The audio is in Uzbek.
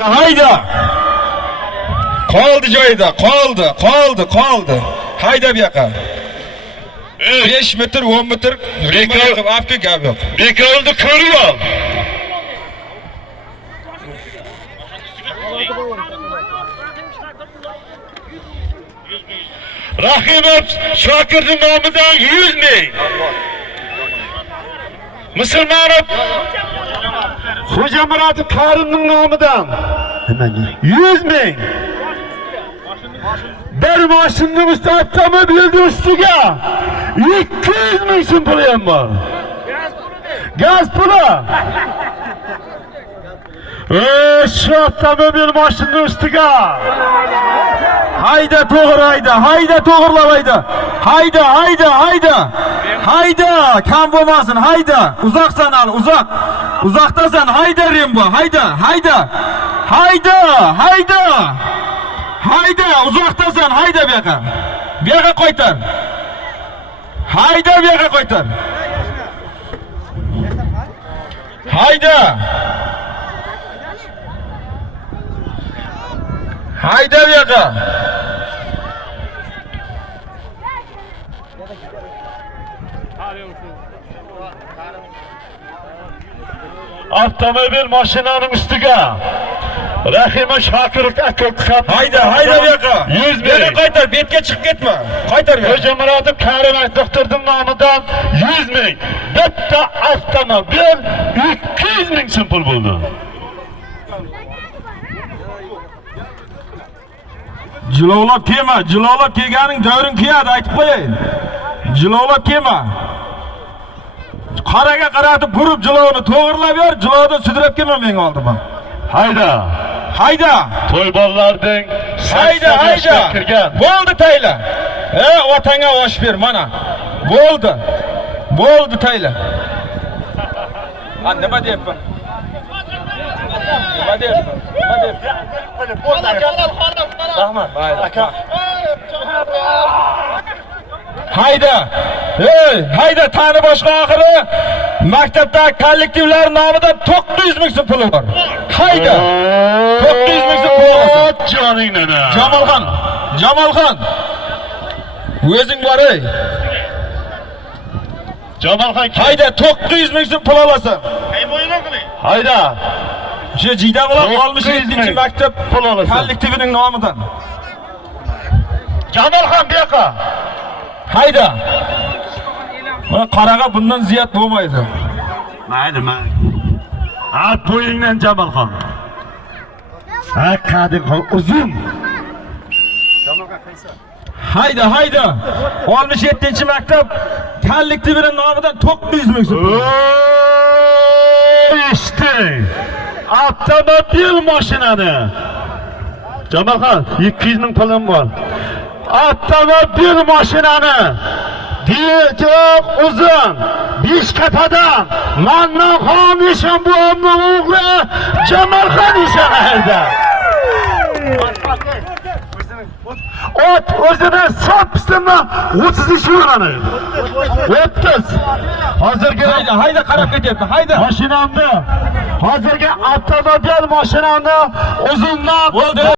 Hayda! Qoldi joyida, qoldi. Hayda bu yoqqa. 5 metr, 10 metr qilib olib gap yo'q. Bekorni ko'rib ol. Rahimov Shokirning nomidan 100 ming. Musulmonov Xo'jamurodov Karimning nomidan 100 ming. Bir mashinning ustiga avtomobilning ustiga 200 ming so'm puli ham bor. Gaz puli. Shu avtomobil mashinning ustiga. Hayda to'g'ri, hayda to'g'rilab hayda. Hayda, kam bo'lmasin, hayda. Uzoqsan al, uzoq. Uzoqdasan, hayda Rembo, hayda. Hayda, uzoqdasan, hayda bu yoqqa. Bu yoqqa qaytar. Hayda bu yoqqa qaytar. Hayda bu yoqqa. Avtomobil mashinaning ustiga Rahima Shokirov aka Hayda bu yoqqa. 100 ming. Yana qaytar, betga chiqib ketma. Qaytar bu yoqqa. Xo'jamurodov Karim doktorning nomidan 100 ming. Bitta avtomobil 200 ming so'm pul bo'ldi. Jilovlab kelma, jilovlab kelganing davring kiyadi, aytib qo'yayin. Jilovlab kelma. Qaraga qaratib burib jilovni to'g'rilab ber, jilovni sudrab kelma menga oldima. Hayda. To'y bolalarning Hayda. kirgan. Bo'ldi tayla. Otanga osh ber mana. Bo'ldi tayla. Nima deyapman? Rahmat. Hayda tani boshqa oxiri maktabdagi kollektivlar nomidan 900 ming so'm puli bor. Hayda. 900 ming so'm puli bor. Joning nana. Jamolxon. O'zing bor ey. Jamolxon Hayda 900 ming so'm pul olasan. Hayda. Shu jida bilan 67-maktab pul olasan. kollektivining nomidan. Jamolxon bu yoqqa. Hayda. Mana qaraga bundan ziyod bo'lmaydi. Mayli. To'yingdan Jamolxon. Kadimxon uzun. Hayda. 67-maktab kollektivining nomidan 900 ming so'm. İşte avtomobil mashinani. Jamolxon 200 ming pulim bor. Avtomobil mashinani Diyoq uzun Beshkapadan Mannanxon Eshonboyevning o'g'li Jamolxon Eshonayda. Ot o'zini sapsini 30 shurani. 30. Hozirgi Hayda qarab ketyapti. Hayda. mashinamni hozirgi avtomobil mashinamni uzunlab Bo'ldi.